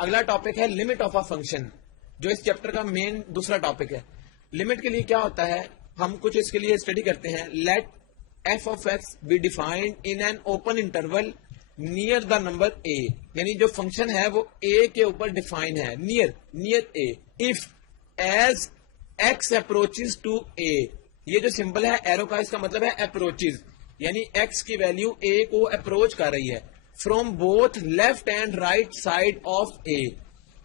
اگلا ٹاپک ہے limit of a function, جو اس چیپٹر کا مین دوسرا ٹاپک ہے. لمٹ کے لیے کیا ہوتا ہے، ہم کچھ اس کے لیے اسٹڈی کرتے ہیں. Let f of x be defined in an open interval near the number a, یعنی جو فنکشن ہے وہ اے کے اوپر ڈیفائن ہے، near a. If as x approaches to a, یہ جو سمبل ہے ایرو کا، اس کا مطلب ہے اپروچز، یعنی ایکس کی ویلیو اے کو اپروچ کر رہی ہے from both left and right side of a,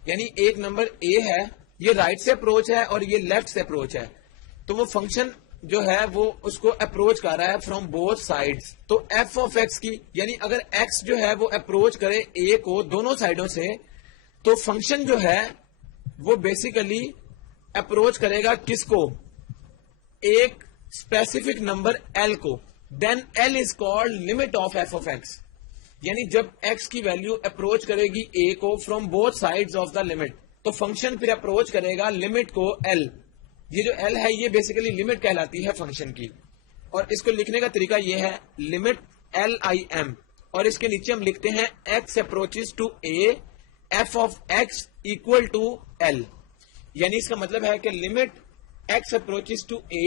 یعنی ایک نمبر اے ہے، یہ رائٹ سے اپروچ ہے اور یہ لیفٹ سے اپروچ ہے، تو وہ فنکشن جو ہے وہ اس کو اپروچ کر رہا ہے فرام بوتھ سائڈ. تو ایف آف ایکس کی، یعنی اگر ایکس جو ہے وہ اپروچ کرے اے کو دونوں سائڈوں سے، تو فنکشن جو ہے وہ بیسیکلی اپروچ کرے گا کس کو، ایک اسپیسیفک نمبر ایل کو. Then L is called limit of f of x, یعنی جب ایکس کی ویلو اپروچ کرے گی اے کو from both side of the limit, تو فنکشن پھر اپروچ کرے گا لمٹ کو ایل. یہ جو ایل ہے یہ بیسیکلی لمٹ کہلاتی ہے فنکشن کی، اور اس کو لکھنے کا طریقہ یہ ہے لمٹ ایل آئی ایم، اور اس کے نیچے ہم لکھتے ہیں x approaches to a f of x equal to L, یعنی اس کا مطلب ہے کہ limit x approaches to a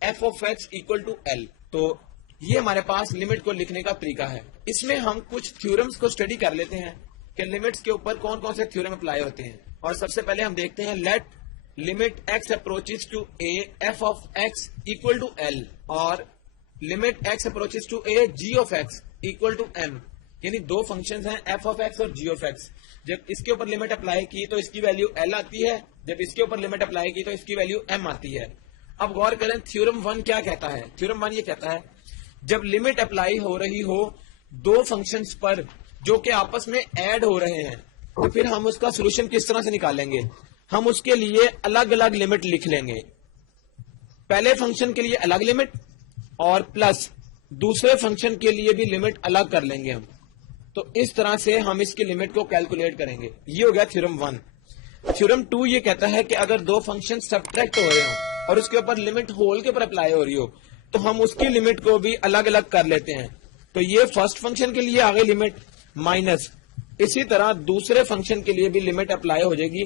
f of x equal to L. تو یہ ہمارے پاس لمٹ کو لکھنے کا طریقہ ہے. اس میں ہم کچھ تھیورمز کو اسٹڈی کر لیتے ہیں کہ لمٹس کے اوپر کون کون سے تھیورم اپلائی ہوتے ہیں. اور سب سے پہلے ہم دیکھتے ہیں let limit x approaches to a f of x equal to L, اور limit x approaches to a g of x equal to M, یعنی دو فنکشنز ہیں ایف آف ایکس اور جی آف ایکس. جب اس کے اوپر لمٹ اپلائی کی تو اس کی ویلیو ایل آتی ہے، جب اس کے اوپر لمٹ اپلائی کی تو اس کی ویلیو ایم آتی ہے. اب غور کریں تھیورم 1 کیا کہتا ہے. تھیورم 1 یہ کہتا ہے جب لمٹ اپلائی ہو رہی ہو دو فنکشنز پر جو کہ آپس میں ایڈ ہو رہے ہیں، تو پھر ہم اس کا سولوشن کس طرح سے نکالیں گے. ہم اس کے لیے الگ الگ لمٹ لکھ لیں گے. پہلے فنکشن کے لیے الگ لمٹ اور پلس دوسرے فنکشن کے لیے بھی لمٹ الگ کر لیں گے ہم. تو اس طرح سے ہم اس کی لمٹ کو کیلکولیٹ کریں گے. یہ ہو گیا تھیورم 1. تھیورم 2 یہ کہتا ہے کہ اگر دو فنکشن سبٹریکٹ ہو رہے ہوں اور اس کے اوپر لمٹ ہول کے اوپر اپلائی ہو رہی ہو، تو ہم اس کی لمٹ کو بھی الگ الگ کر لیتے ہیں. تو یہ فرسٹ فنکشن کے لیے آگے لمٹ مائنس، اسی طرح دوسرے فنکشن کے لیے بھی لمٹ اپلائی ہو جائے گی،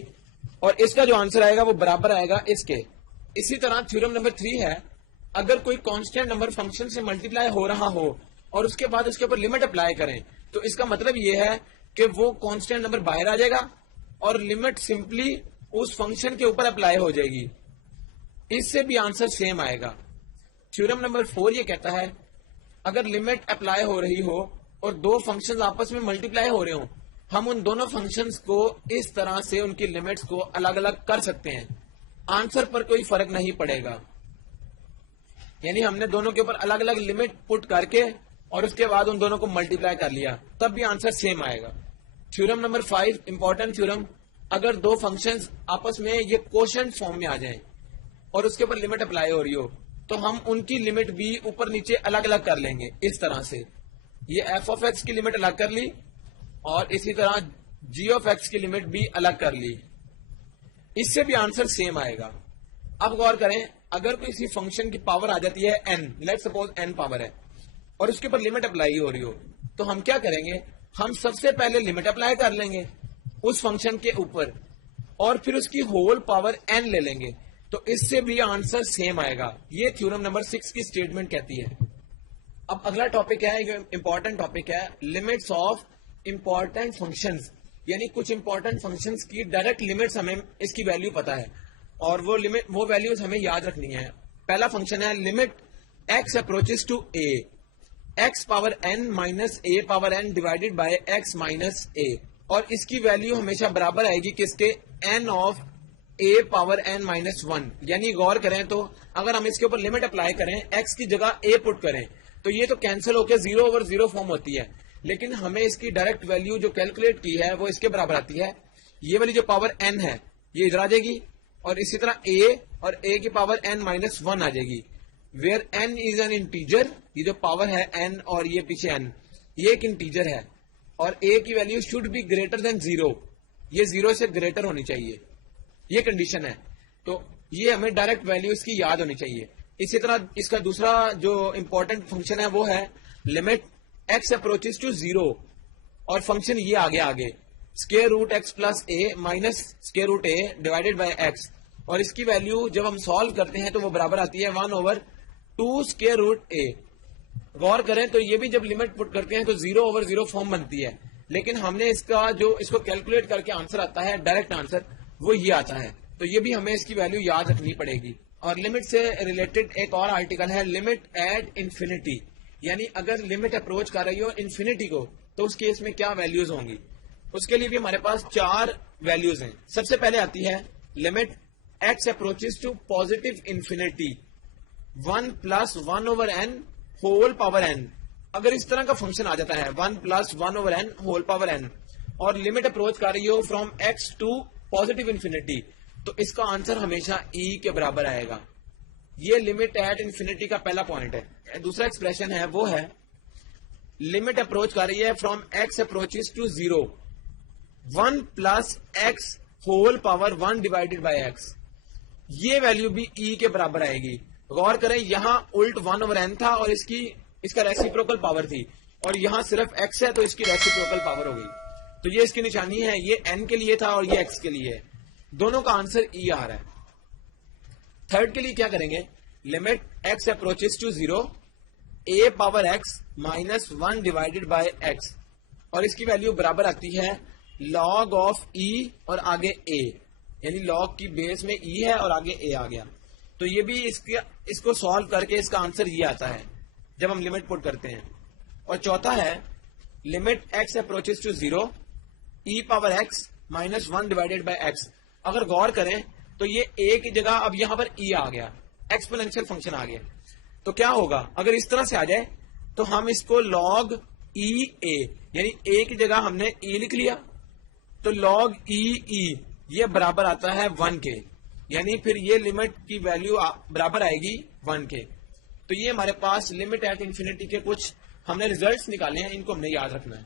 اور اس کا جو آنسر آئے گا وہ برابر آئے گا اس کے. اسی طرح تھیورم نمبر 3 ہے اگر کوئی کانسٹینٹ نمبر فنکشن سے ملٹیپلائی ہو رہا ہو اور اس کے بعد اس کے اوپر لمٹ اپلائی کریں، تو اس کا مطلب یہ ہے کہ وہ کانسٹینٹ نمبر باہر آ جائے گا اور لمٹ سمپلی اس فنکشن کے اوپر اپلائی ہو جائے گی. اس سے بھی آنسر سیم آئے گا. تھیورم نمبر 4 یہ کہتا ہے اگر لمٹ اپلائی ہو رہی ہو اور دو فنکشنز آپس میں ملٹیپلائی ہو رہے ہوں، ہم ان دونوں فنکشنز کو اس طرح سے ان کی لمٹس کو الگ الگ کر سکتے ہیں، آنسر پر کوئی فرق نہیں پڑے گا. یعنی ہم نے دونوں کے اوپر الگ الگ لمٹ پٹ کر کے اور اس کے بعد ان دونوں کو ملٹیپلائی کر لیا، تب بھی آنسر سیم آئے گا. تھیورم نمبر 5 امپورٹنٹ تھیورم، اگر دو فنکشنز آپس میں یہ کوشنٹ فارم میں آ جائیں اور اس کے اوپر لمٹ اپلائی ہو رہی ہو، تو ہم ان کی لمٹ بھی اوپر نیچے الگ الگ کر لیں گے اس طرح سے. یہ ایف آف ایکس کی لمٹ الگ کر لی اور اسی طرح جی آف ایکس کی لمٹ بھی الگ کر لی، اس سے بھی آنسر سیم آئے گا. اب غور کریں اگر کسی فنکشن کی پاور آ جاتی ہے n، let suppose n power ہے، اور اس کے اوپر لمٹ اپلائی ہو رہی ہو، تو ہم کیا کریں گے، ہم سب سے پہلے لمٹ اپلائی کر لیں گے اس فنکشن کے اوپر اور پھر اس کی ہول پاور n لے لیں گے، تو اس سے بھی آنسر سیم آئے گا. یہ تھیورم نمبر 6 کی اسٹیٹمنٹ کہتی ہے. اب اگلا ٹاپک ہے، یہ امپورٹنٹ ٹاپک ہے، لمٹس آف امپورٹنٹ فنکشنز، یعنی کچھ امپورٹنٹ فنکشنز کی ڈائریکٹ لمٹس ہمیں اس کی ویلیو پتا ہے اور وہ ویلیوز ہمیں یاد رکھنی ہے. پہلا فنکشن ہے limit x approaches to a x power n minus a power n divided by x minus a, اور اس کی ویلیو ہمیشہ برابر آئے گی کس کے، n of a power n minus 1. یعنی غور کریں تو اگر ہم اس کے اوپر لمٹ اپلائی کریں x کی جگہ a پٹ کریں تو یہ تو کینسل ہو کے 0/0 فارم ہوتی ہے، لیکن ہمیں اس کی ڈائریکٹ ویلیو جو کیلکولیٹ کی ہے وہ اس کے برابر آتی ہے. یہ والی جو پاور n ہے یہ ادھر آ جائے گی، اور اسی طرح a اور a کی پاور n مائنس 1 آ جائے گی، where n is an integer. یہ جو پاور ہے n اور یہ پیچھے n یہ ایک انٹیجر ہے، اور a کی value should be greater than 0، یہ 0 سے گریٹر ہونی چاہیے، یہ کنڈیشن ہے. تو یہ ہمیں ڈائریکٹ ویلیو اس کی یاد ہونی چاہیے. اسی طرح اس کا دوسرا جو امپورٹنٹ فنکشن ہے وہ ہے لمٹ ایکس اپروچز ٹو 0، اور فنکشن یہ آگے square root x plus a minus square root a divided by x, और इसकी वैल्यू जब हम सॉल्व करते हैं तो वो बराबर आती है 1/2 स्क्वायर रूट ए। गौर करें तो ये भी जब लिमिट पुट करते हैं तो 0/0 फॉर्म बनती है, लेकिन हमने इसको कैलकुलेट करके आंसर आता है, डायरेक्ट आंसर वो ये आता है। तो ये भी हमें इसकी वैल्यू याद रखनी पड़ेगी। और लिमिट से रिलेटेड एक और आर्टिकल है लिमिट एट इंफिनिटी, यानी अगर लिमिट अप्रोच कर रही हो इंफिनिटी को तो उस केस में क्या वैल्यूज होंगी। उसके लिए भी हमारे पास 4 वैल्यूज हैं। सबसे पहले आती है limit x approaches to positive infinity 1 + 1/n whole power n। अगर इस तरह का फंक्शन आ जाता है 1 + 1/n होल पावर n और लिमिट अप्रोच कर रही हो from x to positive infinity, तो इसका आंसर हमेशा e के बराबर आएगा। ये लिमिट एट इंफिनिटी का पहला पॉइंट है। दूसरा एक्सप्रेशन है वो है लिमिट अप्रोच कर रही है from x approaches to 0 1 + x whole power 1 divided by x। ये वैल्यू भी e के बराबर आएगी। गौर करें यहां उल्ट 1/n था और इसका रेसिप्रोकल पावर थी, और यहां सिर्फ x है तो इसकी रेसिप्रोकल पावर हो गई। तो ये इसकी निशानी है, ये n के लिए था और ये x के लिए है। दोनों का आंसर e आ रहा है। थर्ड के लिए क्या करेंगे, limit x approaches to 0 a power x minus 1 divided by x, और इसकी वैल्यू बराबर आती है log ऑफ e और आगे a, यानी log की बेस में e है और आगे a आ गया। तो ये भी इसको सॉल्व करके इसका आंसर ये आता है जब हम लिमिट पुट करते हैं। और चौथा है limit x approaches to 0 e power x minus 1 divided by x। अगर गौर करें तो ये a की जगह अब यहां पर e आ गया, एक्सपोनेंशियल फंक्शन आ गया। तो क्या होगा, अगर इस तरह से आ जाए तो हम इसको log e a, यानी a की जगह हमने e लिख लिया, तो log e ये बराबर आता है 1 के, यानी फिर ये लिमिट की वैल्यू बराबर आएगी 1 के। तो ये हमारे पास लिमिट एट इंफिनिटी के कुछ हमने रिजल्ट्स निकाले हैं, इनको हमने याद रखना है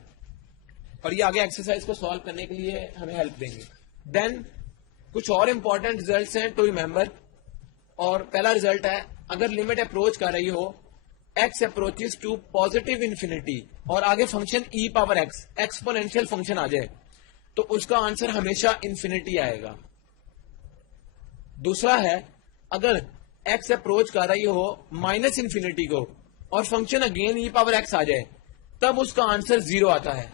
और ये आगे एक्सरसाइज को सॉल्व करने के लिए हमें हेल्प देंगे। देन कुछ और इंपॉर्टेंट रिजल्ट्स हैं टू रिमेंबर। और पहला रिजल्ट है अगर लिमिट अप्रोच कर रही हो x approaches to positive infinity और आगे function e power x exponential function आ जाए तो उसका आंसर हमेशा इंफिनिटी आएगा। दूसरा है अगर x अप्रोच कर रही हो माइनस इंफिनिटी को और function again e power x आ जाए तब उसका आंसर 0 आता है।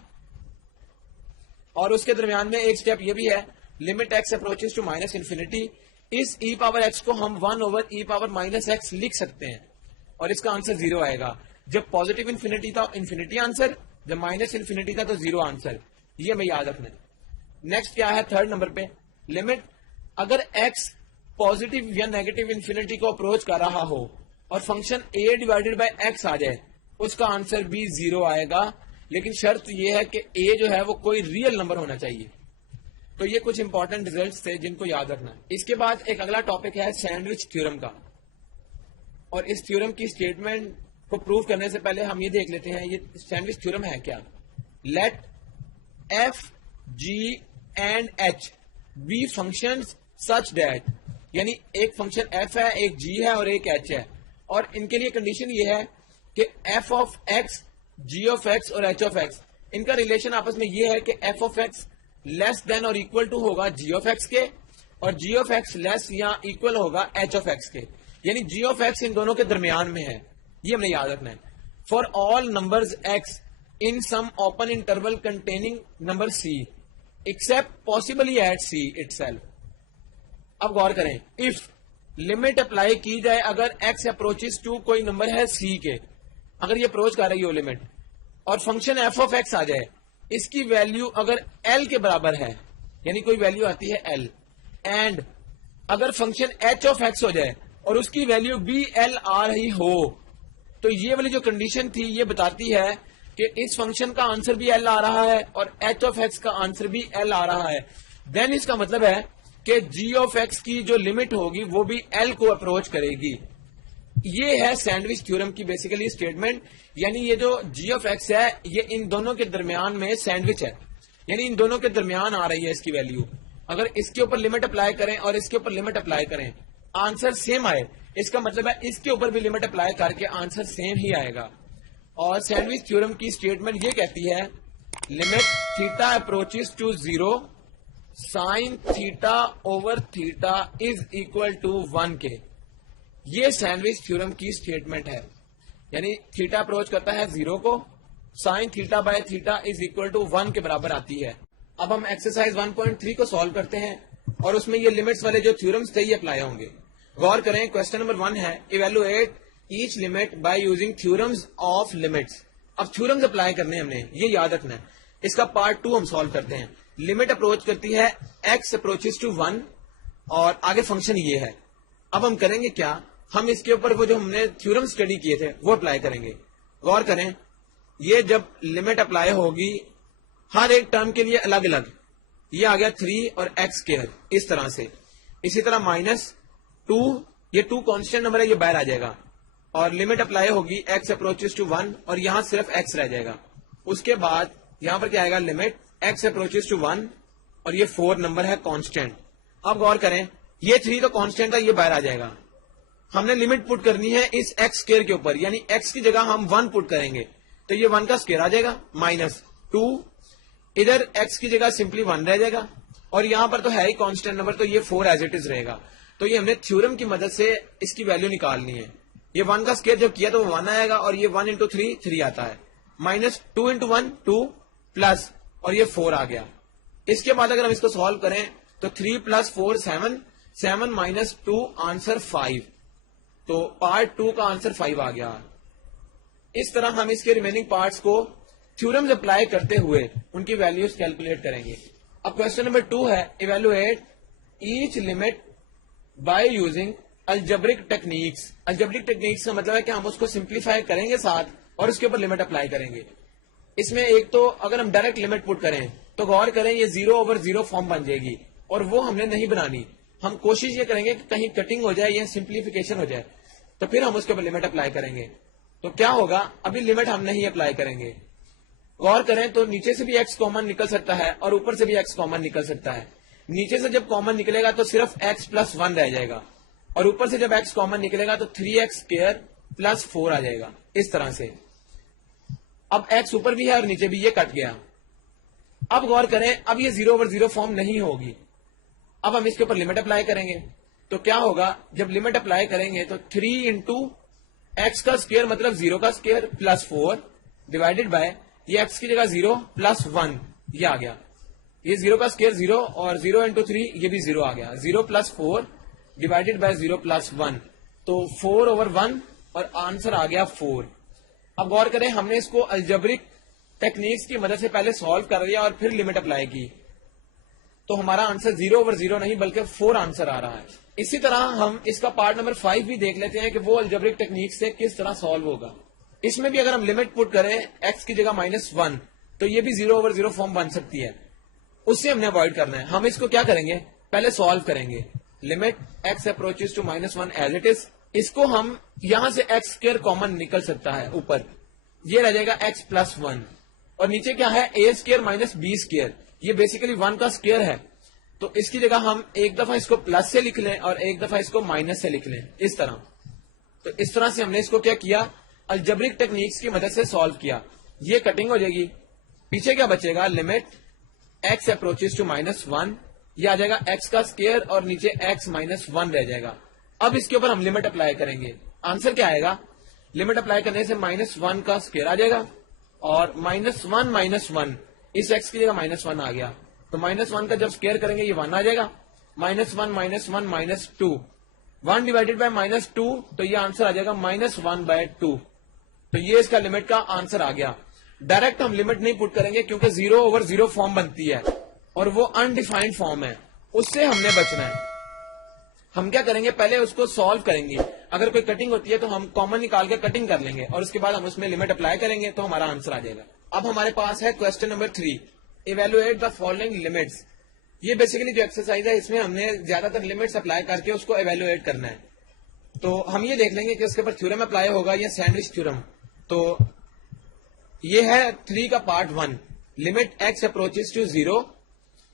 और उसके दरमियान में एक स्टेप ये भी है limit x approaches to minus infinity, इस e पावर x को हम 1/e पावर माइनस x लिख सकते हैं और इसका आंसर 0 आएगा। जब पॉजिटिव इंफिनिटी था इंफिनिटी आंसर, जब माइनस इंफिनिटी था तो 0 आंसर। ये हमें याद रखना है। नेक्स्ट क्या है थर्ड नंबर पे, लिमिट अगर x पॉजिटिव या नेगेटिव इंफिनिटी को अप्रोच कर रहा हो और function a divided by x आ जाए उसका आंसर भी 0 आएगा, लेकिन शर्त यह है कि a जो है वो कोई रियल नंबर होना चाहिए। तो ये कुछ इंपॉर्टेंट रिजल्ट्स थे जिनको याद रखना है। इसके बाद एक अगला टॉपिक है सैंडविच थ्योरम का, और इस थ्योरम की स्टेटमेंट को प्रूव करने से पहले हम ये देख लेते हैं ये सैंडविच थ्योरम है क्या। Let f g and h be functions such that, यानी एक फंक्शन f है, एक g है और एक h है, और इनके लिए कंडीशन ये है कि f of x, g of x और h ऑफ x इनका रिलेशन आपस में ये है कि f of x less than और इक्वल टू होगा g ऑफ x के और g ऑफ x लेस या इक्वल होगा h ऑफ x के, यानी g ऑफ x इन दोनों के दरमियान में है। ये हमने याद रखना है। For all numbers x in some open interval containing number c except possibly at c itself. अब गौर करें, इफ लिमिट अप्लाई की जाए अगर x अप्रोचेस टू कोई नंबर है c के, अगर ये अप्रोच कर रही हो लिमिट और फंक्शन f ऑफ x आ जाए, इसकी वैल्यू अगर l के बराबर है, यानी कोई वैल्यू आती है l, एंड अगर फंक्शन h ऑफ x हो जाए और उसकी वैल्यू भी l आ रही हो, तो ये वाली जो कंडीशन थी ये बताती है कि इस फंक्शन का आंसर भी l आ रहा है और h ऑफ x का आंसर भी l आ रहा है। देन इसका मतलब है कि g ऑफ x की जो लिमिट होगी वो भी l को अप्रोच करेगी। ये है सैंडविच थ्योरम की बेसिकली स्टेटमेंट, यानी ये जो g ऑफ x है ये इन दोनों के दरमियान में सैंडविच है, यानी इन दोनों के दरमियान आ रही है इसकी वैल्यू। अगर इसके ऊपर लिमिट अप्लाई करें और इसके ऊपर लिमिट अप्लाई करें आंसर सेम आए, इसका मतलब है इसके ऊपर भी लिमिट अप्लाई करके आंसर सेम ही आएगा। और सैंडविच थ्योरम की स्टेटमेंट ये कहती है limit theta approaches to 0 sine theta over theta is equal to 1 के। ये सैंडविच थ्योरम की स्टेटमेंट है, यानी थीटा अप्रोच करता है 0 को, sine theta by theta is equal to 1 के बराबर आती है। अब हम एक्सरसाइज 1.3 को सॉल्व करते हैं और उसमें ये लिमिट्स वाले जो थ्योरम्स थे ये अप्लाई होंगे। गौर करें, क्वेश्चन नंबर 1 है evaluate each limit by using theorems of limits. अब थ्योरम्स अप्लाई करने हमने, ये याद रखना है। इसका पार्ट 2 हम सॉल्व करते हैं। लिमिट अप्रोच करती है x अप्रोचेस टू 1 और आगे फंक्शन ये है। अब हम करेंगे क्या, हम इसके ऊपर वो जो हमने थ्योरम स्टडी किए थे वो अप्लाई करेंगे। गौर करें, ये जब लिमिट अप्लाई होगी हर एक टर्म के लिए अलग अलग, ये आ गया 3 और x स्क्वायर इस तरह से। इसी तरह -2, ये 2 कांस्टेंट नंबर है, ये बाहर आ जाएगा और लिमिट अप्लाई होगी x अप्रोचेस टू 1 और यहां सिर्फ x रह जाएगा। उसके बाद यहां पर क्या आएगा, लिमिट x अप्रोचेस टू 1 और ये 4 नंबर है कांस्टेंट। अब गौर करें, ये 3 तो कांस्टेंट था, ये बाहर आ जाएगा। हमने लिमिट पुट करनी है इस x स्क्वायर के ऊपर, यानी x की जगह हम 1 पुट करेंगे तो ये 1 का स्क्वायर आ जाएगा -2, इधर x की जगह सिंपली 1 रह जाएगा और यहां पर तो है ही कांस्टेंट नंबर, तो ये 4 एज इट इज रहेगा। तो ये हमने थ्योरम की मदद से इसकी वैल्यू निकालनी है। ये 1 का स्क्वायर जब किया तो वो 1 आएगा और ये 1 इंटू 3 आता है, -2 इंटू 1 2 प्लस और ये 4 आ गया। इसके बाद अगर हम इसको सॉल्व करें तो 3 + 4 7, 7 - 2 आंसर 5, तो पार्ट 2 का आंसर 5 आ गया। इस तरह हम इसके रिमेनिंग पार्ट्स को थ्योरम्स अप्लाई करते हुए उनकी वैल्यूज कैलकुलेट करेंगे। अब क्वेश्चन नंबर 2 है evaluate each limit by using algebraic techniques. Algebraic techniques का मतलब है कि हम उसको सिंप्लीफाई करेंगे साथ और उसके ऊपर लिमिट अप्लाई करेंगे। इसमें एक तो अगर हम डायरेक्ट लिमिट पुट करें तो गौर करें ये 0/0 फॉर्म बन जाएगी और वो हमने नहीं बनानी। हम कोशिश ये करेंगे कि कहीं कटिंग हो जाए या सिंप्लीफिकेशन हो जाए, तो फिर हम उसके ऊपर लिमिट अप्लाई करेंगे। तो क्या होगा, अभी लिमिट हम नहीं अप्लाई करेंगे। गौर करें तो नीचे से भी x कॉमन निकल सकता है और ऊपर से भी x कॉमन निकल सकता है। नीचे से जब कॉमन निकलेगा तो सिर्फ x + 1 रह जाएगा और ऊपर से जब x कॉमन निकलेगा तो 3x स्क्वायर + 4 आ जाएगा इस तरह से। अब x ऊपर भी है और नीचे भी, ये कट गया। अब गौर करें, अब ये 0/0 फॉर्म नहीं होगी। अब हम इसके ऊपर लिमिट अप्लाई करेंगे तो क्या होगा, जब लिमिट अप्लाई करेंगे तो 3 इंटू x का स्क्वायर मतलब 0 का स्क्वायर +4 डिवाइडेड बाय ये x की जगह 0 + 1 ये आ गया। ये 0 का स्क्वायर 0 और 0 इंटू 3 ये भी 0 आ गया। 0 + 4 डिवाइडेड बाय 0 + 1, तो 4/1 और आंसर आ गया 4। अब गौर करें, हमने इसको अलजेब्रिक टेक्निक्स की मदद से पहले सॉल्व कर लिया और फिर लिमिट अप्लाई की, तो हमारा आंसर 0/0 नहीं बल्कि 4 आंसर आ रहा है। इसी तरह हम इसका पार्ट नंबर 5 भी देख लेते हैं कि वो अलजेब्रिक टेक्निक से किस तरह सॉल्व होगा। इसमें भी अगर हम लिमिट पुट करें x की जगह -1 तो ये भी 0/0 फॉर्म बन सकती है, उससे हमने अवॉइड करना है। हम इसको क्या करेंगे, पहले सॉल्व करेंगे। Limit x approaches to -1 as it is, इसको हम यहां से x स्क्वायर कॉमन निकल सकता है, ऊपर ये रह जाएगा x + 1 और नीचे क्या है a स्क्वायर - b स्क्वायर, ये बेसिकली 1 का स्क्वायर है। तो इसकी जगह हम एक दफा इसको प्लस से लिख लें और एक दफा इसको माइनस से लिख लें इस तरह। तो इस तरह से हमने इसको क्या किया, अलजेब्रिक टेक्निक्स की मदद से सॉल्व किया। ये कटिंग हो जाएगी, पीछे क्या बचेगा, लिमिट x अप्रोचेस टू -1, ये आ जाएगा x का स्क्वायर और नीचे x - 1 रह जाएगा। अब इसके ऊपर हम लिमिट अप्लाई करेंगे, आंसर क्या आएगा, लिमिट अप्लाई करने से -1 का स्क्वायर आ जाएगा और -1 - 1 इस x की जगह -1 आ गया, तो -1 का जब स्क्वायर करेंगे ये 1 आ जाएगा। -1 - 1 -2, 1 डिवाइडेड बाय -2, तो ये आंसर आ जाएगा -1/2। तो ये इसका लिमिट का आंसर आ गया। डायरेक्ट हम लिमिट नहीं पुट करेंगे क्योंकि 0/0 फॉर्म बनती है और वो अनडिफाइंड फॉर्म है, उससे हमने बचना है। हम क्या करेंगे, पहले उसको सॉल्व करेंगे। अगर कोई कटिंग होती है तो हम कॉमन निकाल के कटिंग कर लेंगे और उसके बाद हम उसमें लिमिट अप्लाई करेंगे तो हमारा आंसर आ जाएगा। अब हमारे पास है question number 3, evaluate the following limits. ये बेसिकली जो एक्सरसाइज है इसमें हमने ज्यादातर लिमिट्स अप्लाई करके उसको इवेलुएट करना है। तो हम ये देख लेंगे कि उसके ऊपर थ्योरम अप्लाई होगा या सैंडविच थ्योरम। तो ये है 3 का part 1, limit x approaches to 0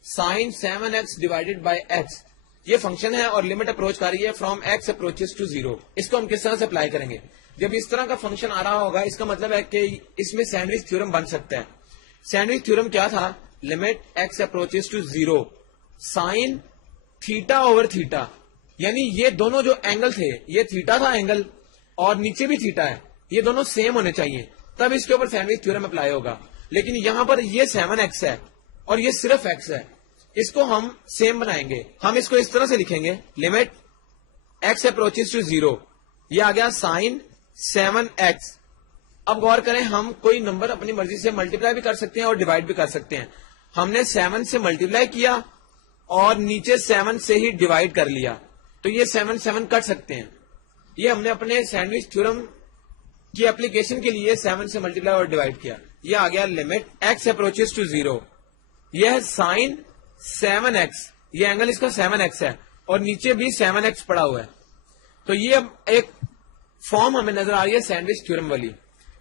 sine 7x divided by x। ये फंक्शन है और लिमिट अप्रोच कर रही है फ्रॉम x अप्रोचेस टू 0। इसको हम किस तरह से अप्लाई करेंगे, जब इस तरह का फंक्शन आ रहा होगा इसका मतलब है कि इसमें सैंडविच थ्योरम बन सकता है। सैंडविच थ्योरम क्या था? Limit x approaches to zero sine theta over theta, यानी ये दोनों जो एंगल थे, ये थीटा था एंगल और नीचे भी थीटा है, ये दोनों सेम होने चाहिए, तब इसके ऊपर सैंडविच थ्योरम अप्लाई होगा। लेकिन यहां पर ये 7x है और ये सिर्फ x है, इसको हम सेम बनाएंगे। हम इसको इस तरह से लिखेंगे, limit x approaches to zero, ये आ गया साइन 7x। अब गौर करें, हम कोई नंबर अपनी मर्जी से मल्टीप्लाई भी कर सकते हैं और डिवाइड भी कर सकते हैं। हमने 7 से मल्टीप्लाई किया और नीचे 7 से ही डिवाइड कर लिया, तो ये 7 7 कट सकते हैं। ये हमने अपने सैंडविच थ्योरम की एप्लीकेशन के लिए 7 से मल्टीप्लाई और डिवाइड किया। ये आ गया limit x approaches to zero, यह है साइन 7x, ये एंगल इसका 7x है और नीचे भी 7x पड़ा हुआ है। तो ये अब एक फॉर्म हमें नजर आ रही है सैंडविच थ्योरम वाली।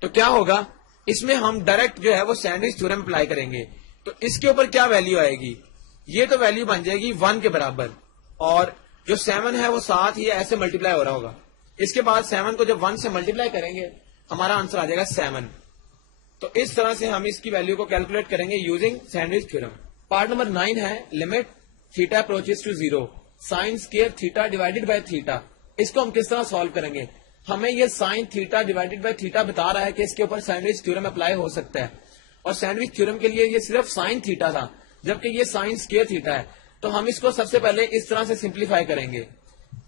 तो क्या होगा, इसमें हम डायरेक्ट जो है वो सैंडविच थ्योरम अप्लाई करेंगे। तो इसके ऊपर क्या वैल्यू आएगी, ये तो वैल्यू बन जाएगी 1 के बराबर, और जो 7 है वो साथ ही ऐसे मल्टीप्लाई हो रहा होगा। इसके बाद 7 को जब 1 से मल्टीप्लाई करेंगे हमारा आंसर आ जाएगा 7। तो इस तरह से हम इसकी वैल्यू को कैलकुलेट करेंगे using sandwich theorem. Part number 9 है limit theta approaches to zero sine square theta divided by theta. इसको हम किस तरह सॉल्व करेंगे? हमें ये sine theta divided by theta बता रहा है कि इसके ऊपर सैंडविच थ्योरम अप्लाई हो सकता है, और सैंडविच थ्योरम के लिए ये सिर्फ साइन थीटा था, जबकि ये साइन स्क्वायर थीटा है। तो हम इसको सबसे पहले इस तरह से सिंप्लीफाई करेंगे,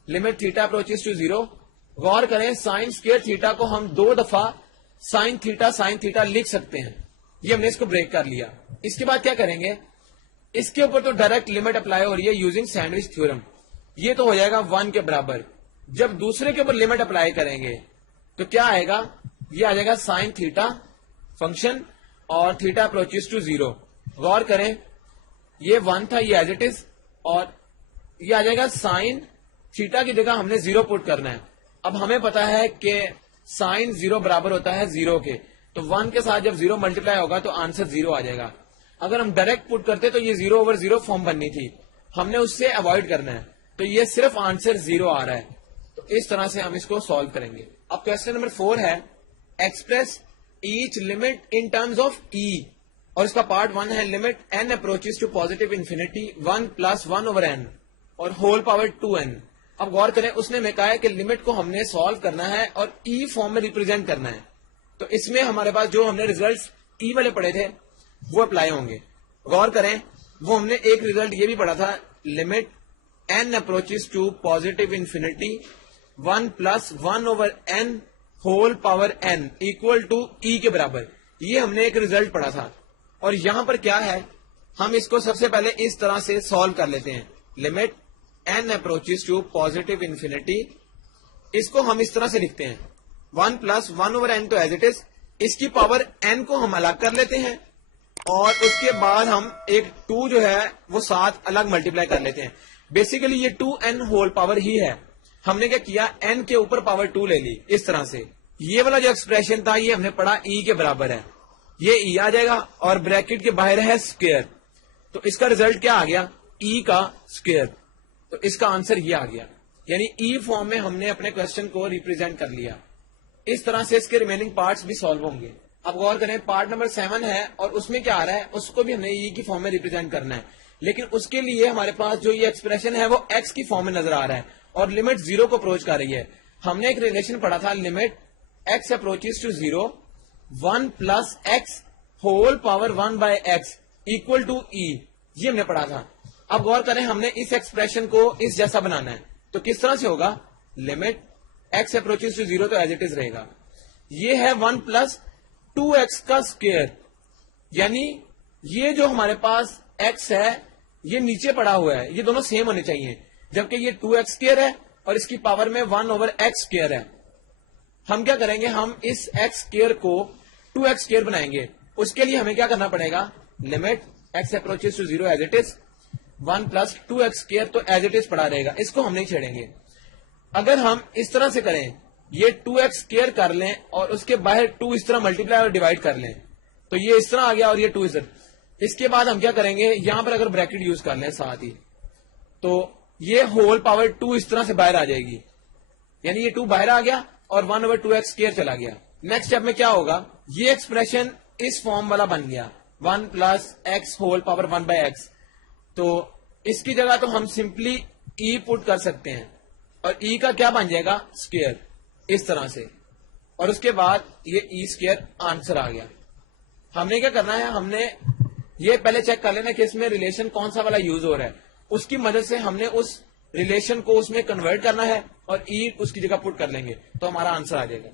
limit theta approaches to zero. गौर करें, साइन स्क्वायर थीटा को हम 2 दफा साइन थीटा लिख सकते हैं, ये हमने इसको ब्रेक कर लिया। इसके बाद क्या करेंगे, इसके ऊपर तो डायरेक्ट लिमिट अप्लाई हो रही है यूजिंग सैंडविच थ्योरम, ये तो हो जाएगा 1 के बराबर। जब दूसरे के ऊपर लिमिट अप्लाई करेंगे तो क्या आएगा, ये आ जाएगा साइन थीटा फंक्शन और थीटा अप्रोचेस टू जीरो। गौर करें, ये 1 था, ये एज इट इज, और ये आ जाएगा साइन थीटा की जगह हमने 0 पुट करना है। अब हमें पता है कि साइन 0 बराबर होता है 0 के, तो 1 के साथ जब 0 मल्टीप्लाई होगा तो आंसर 0 आ जाएगा। अगर हम डायरेक्ट पुट करते तो ये 0 ओवर 0 फॉर्म बननी थी, हमने उससे अवॉइड करना है, तो ये सिर्फ आंसर 0 आ रहा है। तो इस तरह से हम इसको सॉल्व करेंगे। अब क्वेश्चन नंबर 4 है, express each limit in terms of e, और इसका पार्ट 1 है limit n approaches to positive infinity 1 + 1 over n और होल पावर 2n। अब गौर करें, उसने में कहा है कि लिमिट को हमने सॉल्व करना है और ई फॉर्म में रिप्रेजेंट करना है। तो इसमें हमारे पास जो हमने रिजल्ट्स ई वाले पढ़े थे वो अप्लाई होंगे। गौर करें, वो हमने एक रिजल्ट ये भी पढ़ा था, limit n approaches to positive infinity 1 + 1 over n whole power n equal to e के बराबर, ये हमने एक रिजल्ट पढ़ा था। और यहां पर क्या है, हम इसको सबसे पहले इस तरह से सॉल्व कर लेते हैं, limit n approaches to positive infinity, इसको हम इस तरह से लिखते हैं 1 + 1 ओवर n तो एज इट इज, इसकी पावर n को हम अलग कर लेते हैं और उसके बाद हम एक 2 जो है वो साथ अलग मल्टीप्लाई कर लेते हैं। बेसिकली ये 2n होल पावर ही है। हमने क्या किया, n के ऊपर पावर 2 ले ली इस तरह से। ये वाला जो एक्सप्रेशन था ये हमने पढ़ा e के बराबर है, ये e आ जाएगा और ब्रैकेट के बाहर है स्क्वायर, तो इसका रिजल्ट क्या आ गया, e का स्क्वायर। तो इसका आंसर ये आ गया, यानी ई फॉर्म में हमने अपने क्वेश्चन को रिप्रेजेंट कर लिया। इस तरह से इसके रिमेनिंग पार्ट्स भी सॉल्व होंगे। अब गौर करें, पार्ट नंबर 7 है और उसमें क्या आ रहा है, उसको भी हमने ई की फॉर्म में रिप्रेजेंट करना है, लेकिन उसके लिए हमारे पास जो ये एक्सप्रेशन है वो एक्स की फॉर्म में नजर आ रहा है और लिमिट 0 को अप्रोच कर रही है। हमने एक रिलेशन पढ़ा था, limit x approaches to 0 1 + x whole power 1/x equal to e, ये हमने पढ़ा था। अब गौर करें, हमने इस एक्सप्रेशन को इस जैसा बनाना है, तो किस तरह से होगा, लिमिट x अप्रोचेस टू 0 तो एज इट इज रहेगा, ये है 1 + 2x का स्क्वायर, यानी ये जो हमारे पास x है ये नीचे पड़ा हुआ है, ये दोनों सेम होने चाहिए, जबकि ये 2x² है और इसकी पावर में 1 ओवर x² है। हम क्या करेंगे, हम इस x² को 2x² बनाएंगे। उसके लिए हमें क्या करना पड़ेगा, limit x approaches to 0 as it is 1 + 2x² तो एज इट इज पड़ा रहेगा, इसको हम नहीं छेड़ेंगे। अगर हम इस तरह से करें, ये 2x² कर लें और उसके बाहर 2 इस तरह मल्टीप्लाई और डिवाइड कर लें, तो ये इस तरह आ गया और ये 2 इस तरह। इसके बाद हम क्या करेंगे, यहां पर अगर ब्रैकेट यूज कर लें साथ ही, तो ये होल पावर 2 इस तरह से बाहर आ जाएगी, यानी ये 2 बाहर आ गया और 1 ओवर 2x² चला गया। नेक्स्ट स्टेप में क्या होगा, ये एक्सप्रेशन इस फॉर्म वाला बन गया 1 plus x whole power 1/x. तो इसकी जगह तो हम सिंपली ई पुट कर सकते हैं और ई का क्या बन जाएगा, स्क्वायर, इस तरह से. और उसके बाद ये ई स्क्वायर आंसर आ गया. हमने क्या करना है, हमने ये पहले चेक कर लेना कि इसमें रिलेशन कौन सा वाला यूज हो रहा है. उसकी मदद से हमने उस रिलेशन को उसमें कन्वर्ट करना है और ई उसकी जगह पुट कर लेंगे तो हमारा आंसर आ जाएगा.